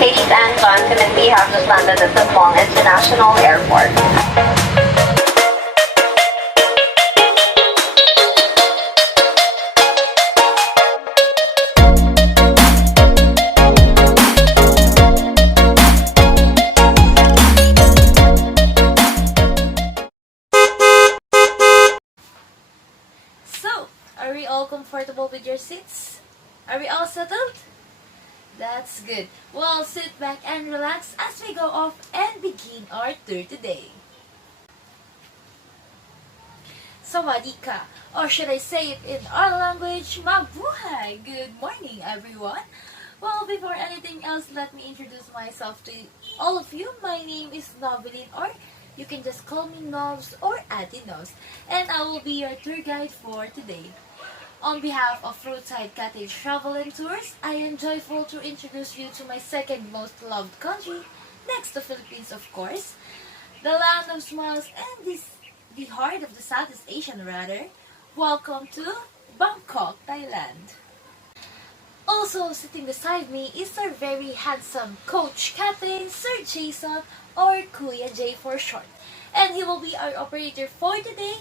Ladies and gentlemen, we have just landed at the Bangkok International Airport. So, are we all comfortable with your seats? Are we all settled? That's good. Well, sit back and relax as we go off and begin our tour today. Sawadika, or should I say it in our language, mabuhay! Good morning, everyone. Well, before anything else, let me introduce myself to all of you. My name is Noveleen, or you can just call me Novs or Ate Novs, and I will be your tour guide for today. On behalf of Roadside Cottage Travel and Tours, I am joyful to introduce you to my second most loved country, next to Philippines of course, the land of smiles and the heart of the Southeast Asian rather. Welcome to Bangkok, Thailand. Also sitting beside me is our very handsome Coach Captain Sir Jason, or Kuya J for short. And he will be our operator for today.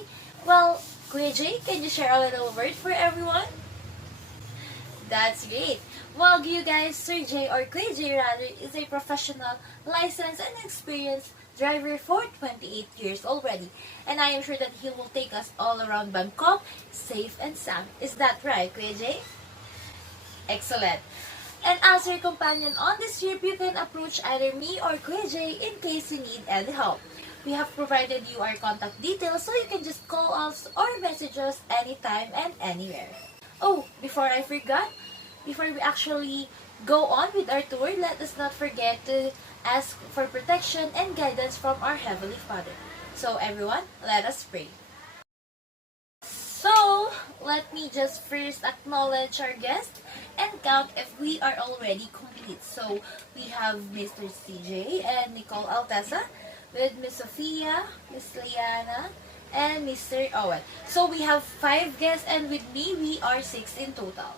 Well, Kuya J, can you share a little word for everyone? That's great. Well, you guys, Sir J or Kuya J rather is a professional, licensed and experienced driver for 28 years already. And I am sure that he will take us all around Bangkok safe and sound. Is that right, Kuya J? Excellent. And as your companion on this trip, you can approach either me or Kuya J in case you need any help. We have provided you our contact details so you can just call us or message us anytime and anywhere. Oh, before I forgot, before we actually go on with our tour, let us not forget to ask for protection and guidance from our Heavenly Father. So everyone, let us pray. So, let me just first acknowledge our guest and count if we are already complete. So, we have Mr. CJ and Nicole Altesa, with Miss Sophia, Miss Liana, and Mr. Owen. So we have 5 guests, and with me, we are 6 in total.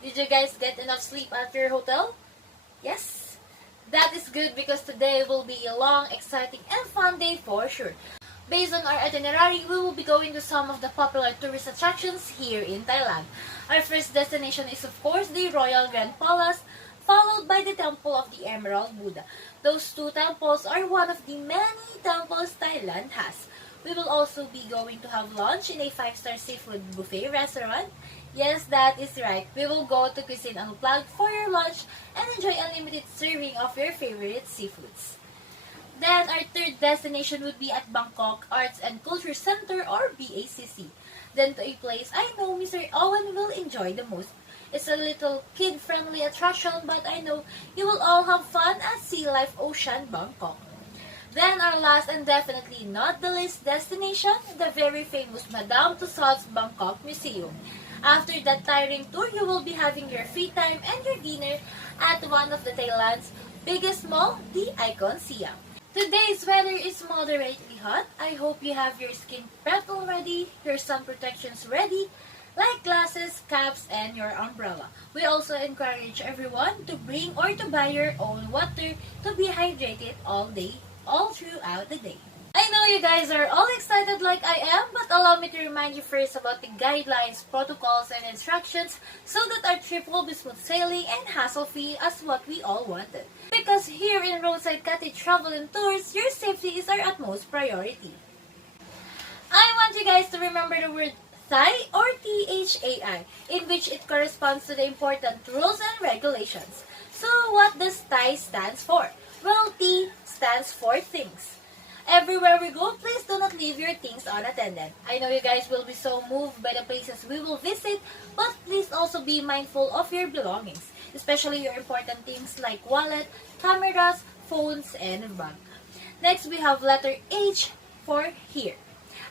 Did you guys get enough sleep at your hotel? Yes? That is good because today will be a long, exciting, and fun day for sure. Based on our itinerary, we will be going to some of the popular tourist attractions here in Thailand. Our first destination is of course the Royal Grand Palace, followed by the Temple of the Emerald Buddha. Those 2 temples are one of the many temples Thailand has. We will also be going to have lunch in a 5-star seafood buffet restaurant. Yes, that is right. We will go to Cuisine Unplugged for your lunch and enjoy unlimited serving of your favorite seafoods. Then our third destination would be at Bangkok Arts and Culture Center, or BACC. Then to a place I know Mr. Owen will enjoy the most. It's a little kid-friendly attraction, but I know you will all have fun at Sea Life Ocean, Bangkok. Then our last and definitely not the least destination, the very famous Madame Tussauds Bangkok Museum. After that tiring tour, you will be having your free time and your dinner at one of the Thailand's biggest mall, the Icon Siam. Today's weather is moderately hot. I hope you have your skin prepped already, your sun protections ready, like glasses, caps, and your umbrella. We also encourage everyone to bring or to buy your own water to be hydrated all throughout the day. I know you guys are all excited like I am, but allow me to remind you first about the guidelines, protocols, and instructions so that our trip will be smooth sailing and hassle-free as what we all wanted. Because here in Roadside Cottage Travel and Tours, your safety is our utmost priority. I want you guys to remember the word Thai or THAI, in which it corresponds to the important rules and regulations. So what does Thai stands for? Well, T stands for things. Everywhere we go, please do not leave your things unattended. I know you guys will be so moved by the places we will visit, but please also be mindful of your belongings, especially your important things like wallet, cameras, phones, and bag. Next, we have letter H for here.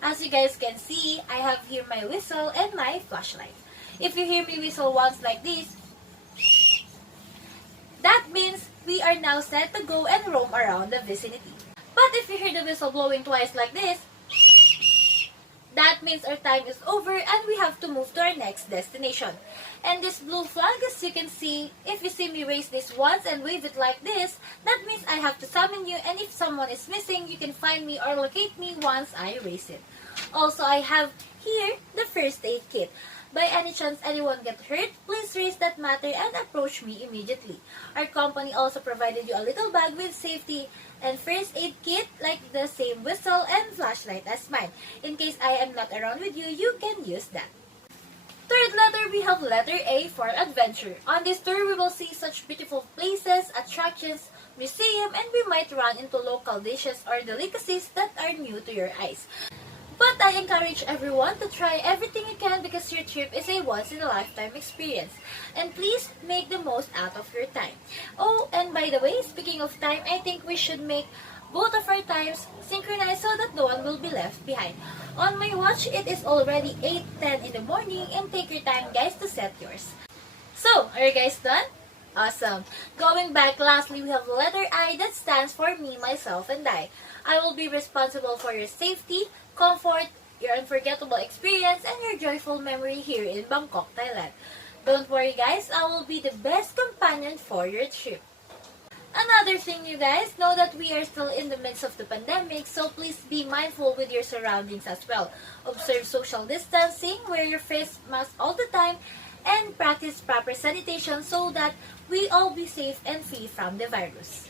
As you guys can see, I have here my whistle and my flashlight. If you hear me whistle once like this, that means we are now set to go and roam around the vicinity. But if you hear the whistle blowing twice like this, That means our time is over and we have to move to our next destination. And this blue flag, as you can see, if you see me raise this once and wave it like this, that means I have to summon you, and if someone is missing, you can find me or locate me once I raise it. Also, I have here the first aid kit. By any chance anyone get hurt, please raise that matter and approach me immediately. Our company also provided you a little bag with safety and first aid kit like the same whistle and flashlight as mine. In case I am not around with you, you can use that. Third letter, we have letter A for adventure. On this tour, we will see such beautiful places, attractions, museum, and we might run into local dishes or delicacies that are new to your eyes. But I encourage everyone to try everything you can because your trip is a once-in-a-lifetime experience. And please make the most out of your time. Oh, and by the way, speaking of time, I think we should make both of our times synchronized so that no one will be left behind. On my watch, it is already 8:10 in the morning, and take your time, guys, to set yours. So, are you guys done? Awesome. Going back, lastly, we have letter I that stands for me, myself, and I. I will be responsible for your safety, comfort, your unforgettable experience, and your joyful memory here in Bangkok, Thailand. Don't worry, guys, I will be the best companion for your trip. Another thing, you guys, know that we are still in the midst of the pandemic, so please be mindful with your surroundings as well. Observe social distancing, wear your face mask all the time, and practice proper sanitation so that we all be safe and free from the virus.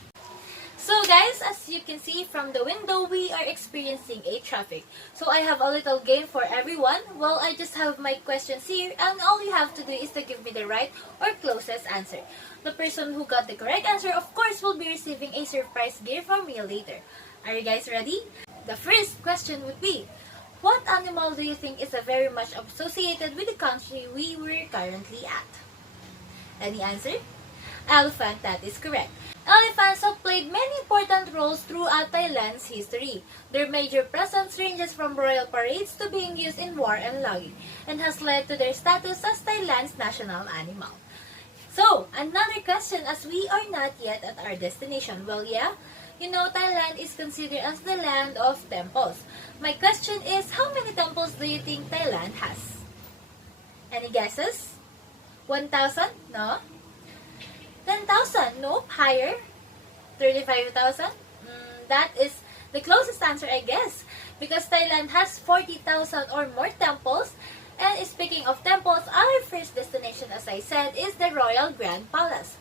So guys, as you can see from the window, we are experiencing a traffic. So I have a little game for everyone. Well, I just have my questions here, and all you have to do is to give me the right or closest answer. The person who got the correct answer, of course, will be receiving a surprise gift from me later. Are you guys ready? The first question would be, what animal do you think is very much associated with the country we were currently at? Any answer? Elephant, that is correct. Elephants have played many important roles throughout Thailand's history. Their major presence ranges from royal parades to being used in war and logging, and has led to their status as Thailand's national animal. So, another question, as we are not yet at our destination. Well, yeah, you know Thailand is considered as the land of temples. My question is, how many temples do you think Thailand has? Any guesses? 1,000? No? 10,000? Nope. Higher? 35,000? That is the closest answer, I guess. Because Thailand has 40,000 or more temples. And speaking of temples, our first destination, as I said, is the Royal Grand Palace.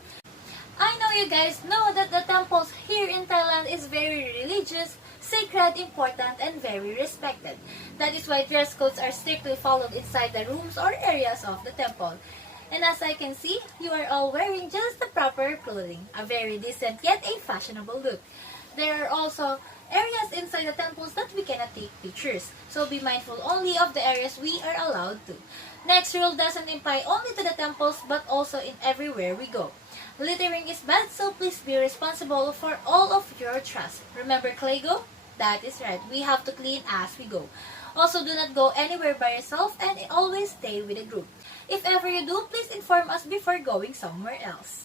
I know you guys know that the temples here in Thailand is very religious, sacred, important, and very respected. That is why dress codes are strictly followed inside the rooms or areas of the temple. And as I can see, you are all wearing just the proper clothing. A very decent yet a fashionable look. There are also areas inside the temples that we cannot take pictures. So be mindful only of the areas we are allowed to. Next rule doesn't apply only to the temples but also in everywhere we go. Littering is bad, so please be responsible for all of your trash. Remember Claygo? That is right. We have to clean as we go. Also, do not go anywhere by yourself and always stay with a group. If ever you do, please inform us before going somewhere else.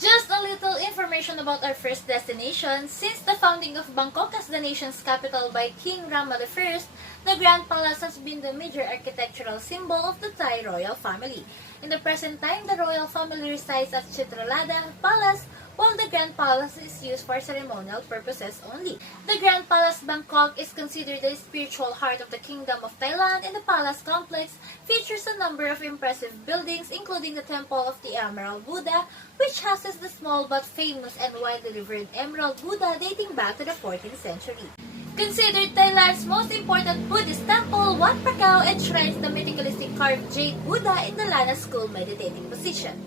Just a little information about our first destination. Since the founding of Bangkok as the nation's capital by King Rama I, the Grand Palace has been the major architectural symbol of the Thai royal family. In the present time, the royal family resides at Chitralada Palace, while the Grand Palace is used for ceremonial purposes only. The Grand Palace Bangkok is considered the spiritual heart of the Kingdom of Thailand, and the palace complex features a number of impressive buildings, including the Temple of the Emerald Buddha, which houses the small but famous and widely revered Emerald Buddha dating back to the 14th century. Considered Thailand's most important Buddhist temple, Wat Prakao enshrines the meticulously carved jade Buddha in the Lana School meditating position.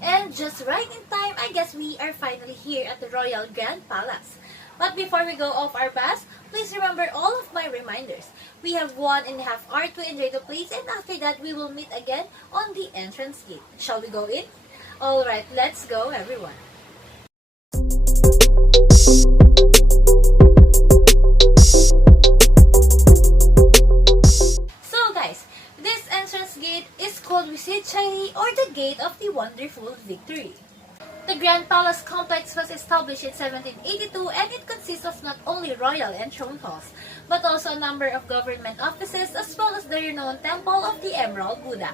And just right in time, I guess we are finally here at the Royal Grand Palace. But before we go off our bus, please remember all of my reminders. We have 1.5 hours to enjoy the place, and after that we will meet again on the entrance gate. Shall we go in? Alright, let's go everyone. So guys, this entrance gate is called Visitchai, or the Gate of the Wonderful Victory. The Grand Palace complex was established in 1782 and it consists of not only royal and throne halls, but also a number of government offices as well as the renowned Temple of the Emerald Buddha.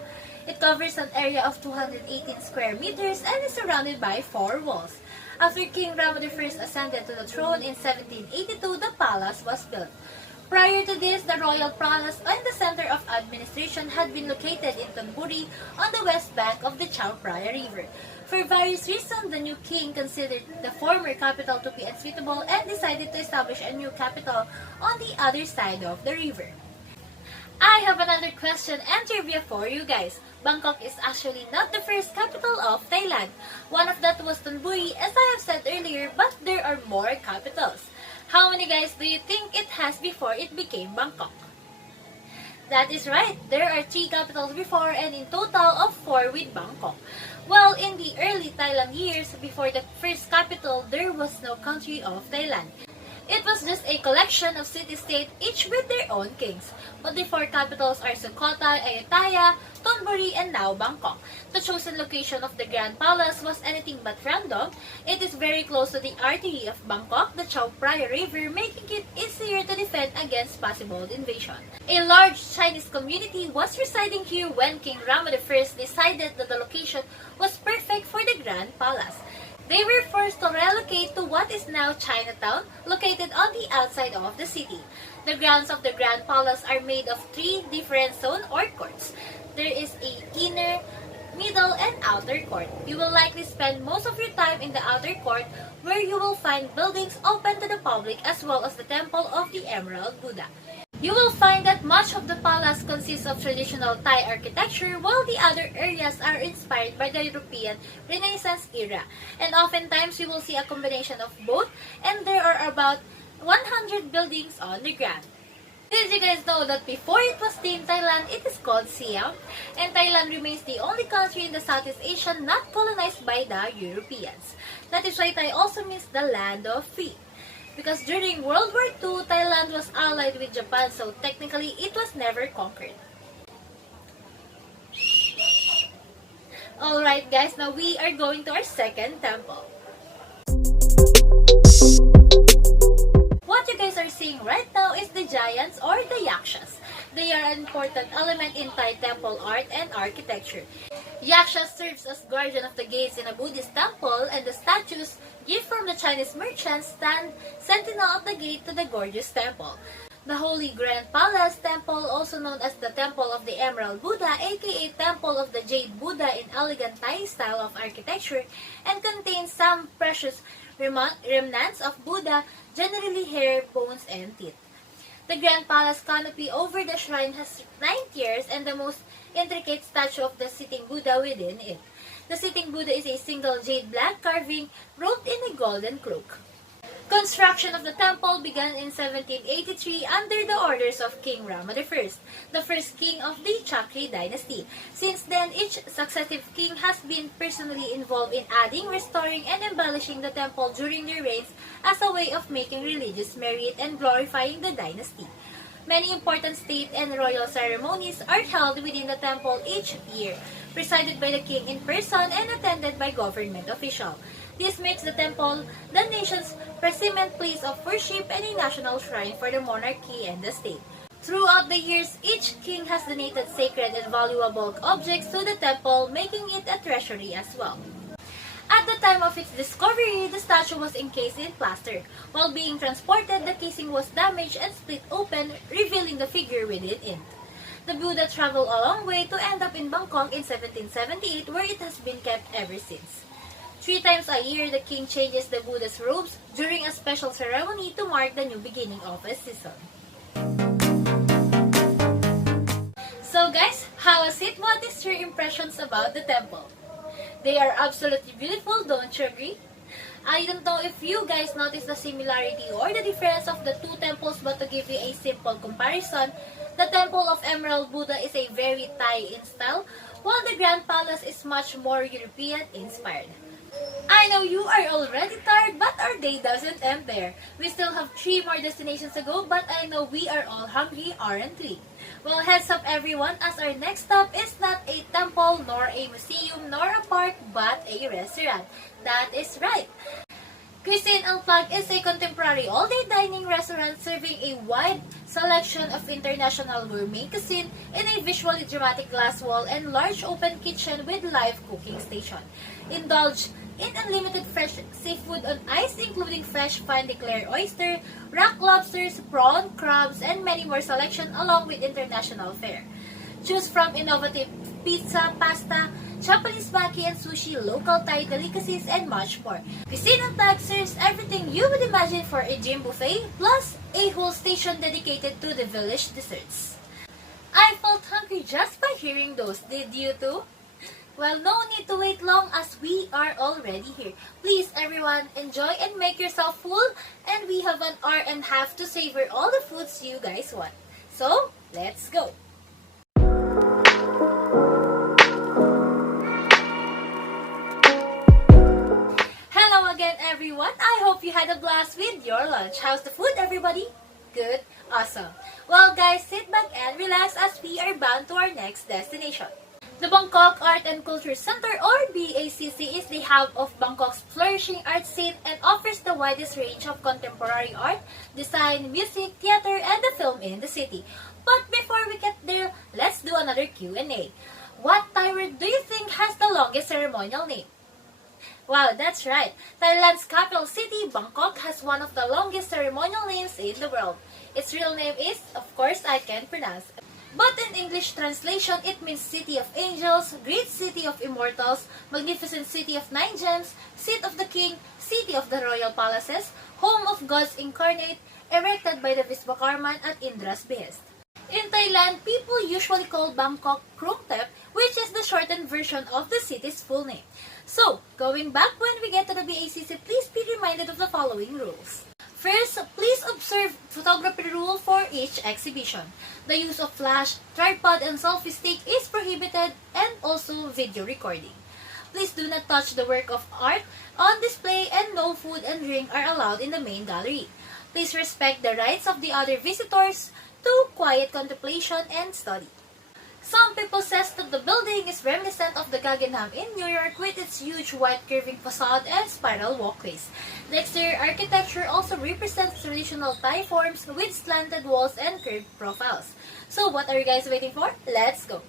It covers an area of 218 square meters and is surrounded by 4 walls. After King Rama I ascended to the throne in 1782, the palace was built. Prior to this, the royal palace and the center of administration had been located in Thonburi on the west bank of the Chao Phraya River. For various reasons, the new king considered the former capital to be unsuitable and decided to establish a new capital on the other side of the river. I have another question and trivia for you guys. Bangkok is actually not the first capital of Thailand. One of that was Thonburi, as I have said earlier, but there are more capitals. How many guys do you think it has before it became Bangkok? That is right, there are 3 capitals before and in total of 4 with Bangkok. Well, in the early Thailand years, before the first capital, there was no country of Thailand. It was just a collection of city-states, each with their own kings. But the 4 capitals are Sukhothai, Ayutthaya, Thonburi, and now Bangkok. The chosen location of the Grand Palace was anything but random. It is very close to the artery of Bangkok, the Chao Phraya River, making it easier to defend against possible invasion. A large Chinese community was residing here when King Rama I decided that the location was perfect for the Grand Palace. They were forced to relocate to what is now Chinatown, located on the outside of the city. The grounds of the Grand Palace are made of 3 different zones or courts. There is a inner, middle, and outer court. You will likely spend most of your time in the outer court, where you will find buildings open to the public as well as the Temple of the Emerald Buddha. You will find that much of the palace consists of traditional Thai architecture, while the other areas are inspired by the European Renaissance era. And oftentimes you will see a combination of both, and there are about 100 buildings on the ground. Did you guys know that before it was named Thailand, it is called Siam? And Thailand remains the only country in the Southeast Asia not colonized by the Europeans. That is why Thai also means the land of free. Because during World War II, Thailand was allied with Japan, so technically it was never conquered. Alright guys, now we are going to our second temple. What you guys are seeing right now is the giants or the yakshas. They are an important element in Thai temple art and architecture. Yaksha serves as guardian of the gates in a Buddhist temple, and the statues, gift from the Chinese merchants, stand sentinel at the gate to the gorgeous temple. The Holy Grand Palace Temple, also known as the Temple of the Emerald Buddha, aka Temple of the Jade Buddha in elegant Thai style of architecture, and contains some precious remnants of Buddha, generally hair, bones, and teeth. The Grand Palace canopy over the shrine has 9 tiers and the most intricate statue of the sitting Buddha within it. The sitting Buddha is a single jade black carving robed in a golden cloak. Construction of the temple began in 1783 under the orders of King Rama I, the first king of the Chakri dynasty. Since then, each successive king has been personally involved in adding, restoring, and embellishing the temple during their reigns as a way of making religious merit and glorifying the dynasty. Many important state and royal ceremonies are held within the temple each year, presided by the king in person and attended by government officials. This makes the temple the nation's preeminent place of worship and a national shrine for the monarchy and the state. Throughout the years, each king has donated sacred and valuable objects to the temple, making it a treasury as well. At the time of its discovery, the statue was encased in plaster. While being transported, the casing was damaged and split open, revealing the figure within it. The Buddha traveled a long way to end up in Bangkok in 1778, where it has been kept ever since. 3 times a year, the king changes the Buddha's robes during a special ceremony to mark the new beginning of a season. So guys, how was it? What is your impressions about the temple? They are absolutely beautiful, don't you agree? I don't know if you guys noticed the similarity or the difference of the 2 temples, but to give you a simple comparison, the Temple of Emerald Buddha is a very Thai in style, while the Grand Palace is much more European inspired. I know you are already tired, but our day doesn't end there. We still have 3 more destinations to go, but I know we are all hungry, aren't we? Well, heads up everyone, as our next stop is not a temple, nor a museum, nor a park, but a restaurant. That is right. Cuisine Unplugged is a contemporary all-day dining restaurant serving a wide selection of international gourmet cuisine in a visually dramatic glass wall and large open kitchen with live cooking station. Indulge in unlimited fresh seafood on ice, including fresh fine declared oyster, rock lobsters, prawn, crabs, and many more selection along with international fare. Choose from innovative pizza, pasta, Japanese maki and sushi, local Thai delicacies, and much more. Cuisine Unplugged serves everything you would imagine for a gym buffet, plus a whole station dedicated to the village desserts. I felt hungry just by hearing those. Did you too? Well, no need to wait long as we are already here. Please everyone, enjoy and make yourself full, and we have an hour and a half to savor all the foods you guys want. So, let's go! Hello again everyone, I hope you had a blast with your lunch. How's the food everybody? Good? Awesome. Well guys, sit back and relax as we are bound to our next destination. The Bangkok Art and Culture Center, or BACC, is the hub of Bangkok's flourishing art scene and offers the widest range of contemporary art, design, music, theater, and the film in the city. But before we get there, let's do another Q&A. What Thai word do you think has the longest ceremonial name? Wow, that's right. Thailand's capital city, Bangkok, has one of the longest ceremonial names in the world. Its real name is, of course, I can't pronounce. But in English translation, it means City of Angels, Great City of Immortals, Magnificent City of Nine Gems, Seat of the King, City of the Royal Palaces, Home of Gods Incarnate, erected by the Vishwakarman at Indra's behest. In Thailand, people usually call Bangkok Krung Thep, which is the shortened version of the city's full name. So, going back, when we get to the BACC, please be reminded of the following rules. First, please observe photography rule for each exhibition. The use of flash, tripod, and selfie stick is prohibited, and also video recording. Please do not touch the work of art on display, and no food and drink are allowed in the main gallery. Please respect the rights of the other visitors to quiet contemplation and study. Some people says that the building is reminiscent of the Guggenheim in New York with its huge white curving facade and spiral walkways. The exterior architecture also represents traditional Thai forms with slanted walls and curved profiles. So what are you guys waiting for? Let's go!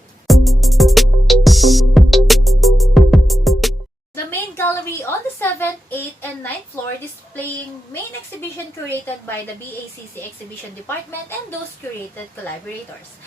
The main gallery on the 7th, 8th, and 9th floor displaying main exhibition curated by the BACC Exhibition Department and those curated collaborators.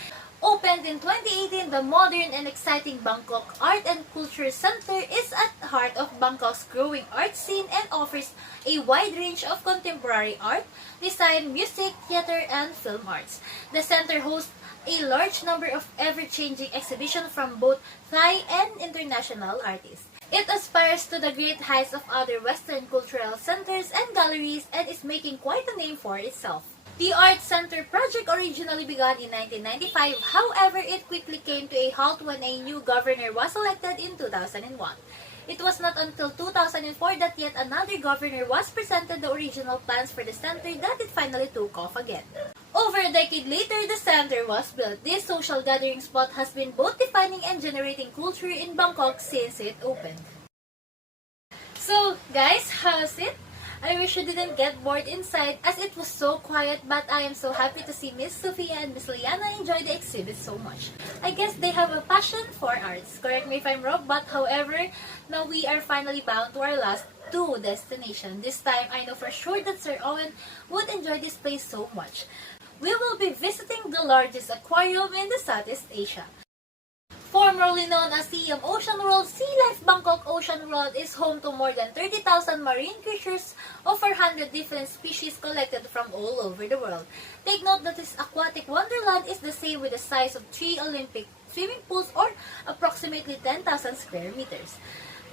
Opened in 2018, the modern and exciting Bangkok Art and Culture Center is at the heart of Bangkok's growing art scene and offers a wide range of contemporary art, design, music, theater, and film arts. The center hosts a large number of ever-changing exhibitions from both Thai and international artists. It aspires to the great heights of other Western cultural centers and galleries and is making quite a name for itself. The Art Center project originally began in 1995, however, it quickly came to a halt when a new governor was elected in 2001. It was not until 2004 that yet another governor was presented the original plans for the center that it finally took off again. Over a decade later, the center was built. This social gathering spot has been both defining and generating culture in Bangkok since it opened. So, guys, how's it? I wish you didn't get bored inside as it was so quiet, but I am so happy to see Miss Sophia and Miss Liana enjoy the exhibit so much. I guess they have a passion for arts. Correct me if I'm wrong, but however, now we are finally bound to our last 2 destinations. This time, I know for sure that Sir Owen would enjoy this place so much. We will be visiting the largest aquarium in the Southeast Asia. Formerly known as CM Ocean World, Sea Life Bangkok Ocean World is home to more than 30,000 marine creatures of 400 different species collected from all over the world. Take note that this aquatic wonderland is the same with the size of 3 Olympic swimming pools or approximately 10,000 square meters.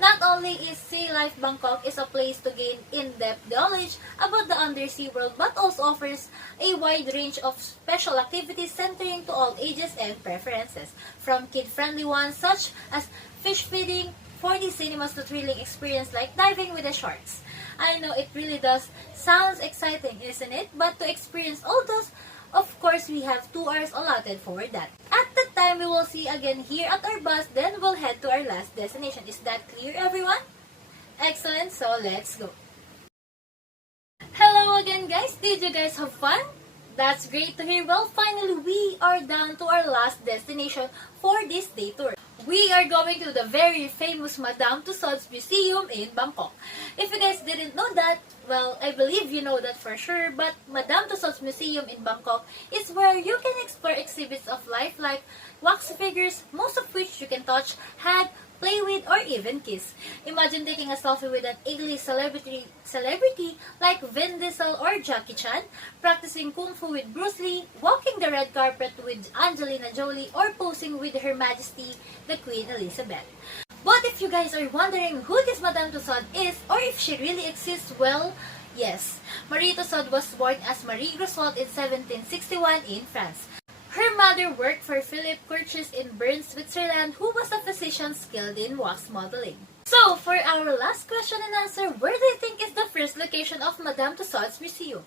Not only is Sea Life Bangkok is a place to gain in-depth knowledge about the undersea world, but also offers a wide range of special activities centering to all ages and preferences, from kid-friendly ones such as fish feeding, 4D cinemas to thrilling experience like diving with the sharks. I know it really does sounds exciting, isn't it? But to experience all those, of course, we have 2 hours allotted for that. At that time, we will see again here at our bus, then we'll head to our last destination. Is that clear, everyone? Excellent, so let's go. Hello again, guys. Did you guys have fun? That's great to hear. Well, finally, we are down to our last destination for this day tour. We are going to the very famous Madame Tussauds Museum in Bangkok. If you guys didn't know that, well, I believe you know that for sure, but Madame Tussauds Museum in Bangkok is where you can explore exhibits of life like wax figures, most of which you can touch, hug, play with, or even kiss. Imagine taking a selfie with an A-list celebrity like Vin Diesel or Jackie Chan, practicing Kung Fu with Bruce Lee, walking the red carpet with Angelina Jolie, or posing with Her Majesty, the Queen Elizabeth. But if you guys are wondering who this Madame Tussauds is, or if she really exists, well, yes. Marie Tussauds was born as Marie Grossolt in 1761 in France. Her mother worked for Philip Curtius in Bern, Switzerland, who was a physician skilled in wax modeling. So, for our last question and answer, where do you think is the first location of Madame Tussauds Museum?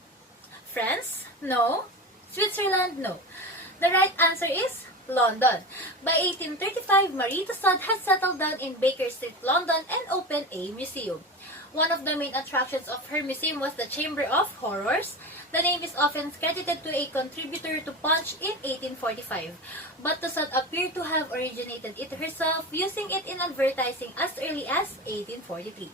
France? No. Switzerland? No. The right answer is London. By 1835, Marie Tussauds had settled down in Baker Street, London, and opened a museum. One of the main attractions of her museum was the Chamber of Horrors. The name is often credited to a contributor to Punch in 1845, but Tussauds appeared to have originated it herself, using it in advertising as early as 1843.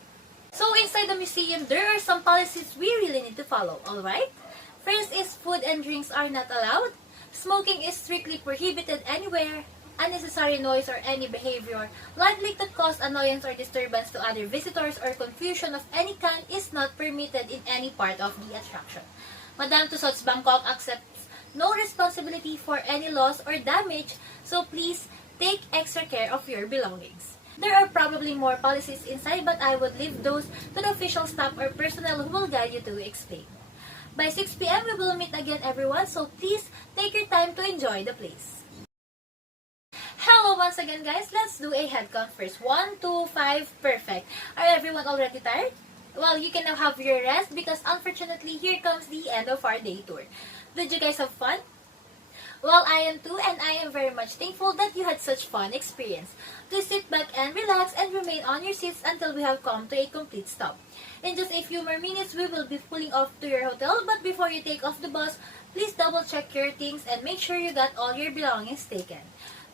So inside the museum, there are some policies we really need to follow, alright? First is food and drinks are not allowed. Smoking is strictly prohibited anywhere. Unnecessary noise or any behavior likely to cause annoyance or disturbance to other visitors or confusion of any kind is not permitted in any part of the attraction. Madame Tussauds Bangkok accepts no responsibility for any loss or damage, so please take extra care of your belongings. There are probably more policies inside, but I would leave those to the official staff or personnel who will guide you to explain. By 6 p.m. we will meet again, everyone, so please take your time to enjoy the place. Hello once again, guys. Let's do a head count first. 1, 2, 5, perfect. Are everyone already tired? Well, you can now have your rest because unfortunately, here comes the end of our day tour. Did you guys have fun? Well, I am too, and I am very much thankful that you had such fun experience. Please sit back and relax and remain on your seats until we have come to a complete stop. In just a few more minutes, we will be pulling off to your hotel, but before you take off the bus, please double check your things and make sure you got all your belongings taken.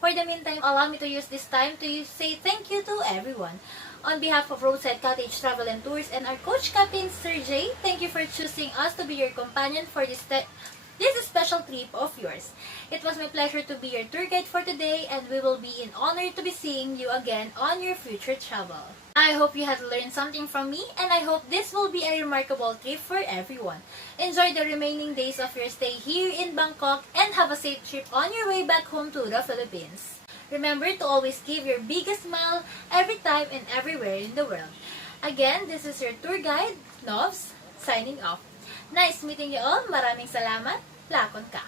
For the meantime, allow me to use this time to say thank you to everyone. On behalf of Roadside Cottage Travel and Tours and our coach captain, Sir Jay, thank you for choosing us to be your companion for this special trip of yours. It was my pleasure to be your tour guide for today, and we will be in honor to be seeing you again on your future travel. I hope you had learned something from me, and I hope this will be a remarkable trip for everyone. Enjoy the remaining days of your stay here in Bangkok and have a safe trip on your way back home to the Philippines. Remember to always give your biggest smile every time and everywhere in the world. Again, this is your tour guide, Novs, signing off. Nice meeting you all. Maraming salamat. Lakon ka.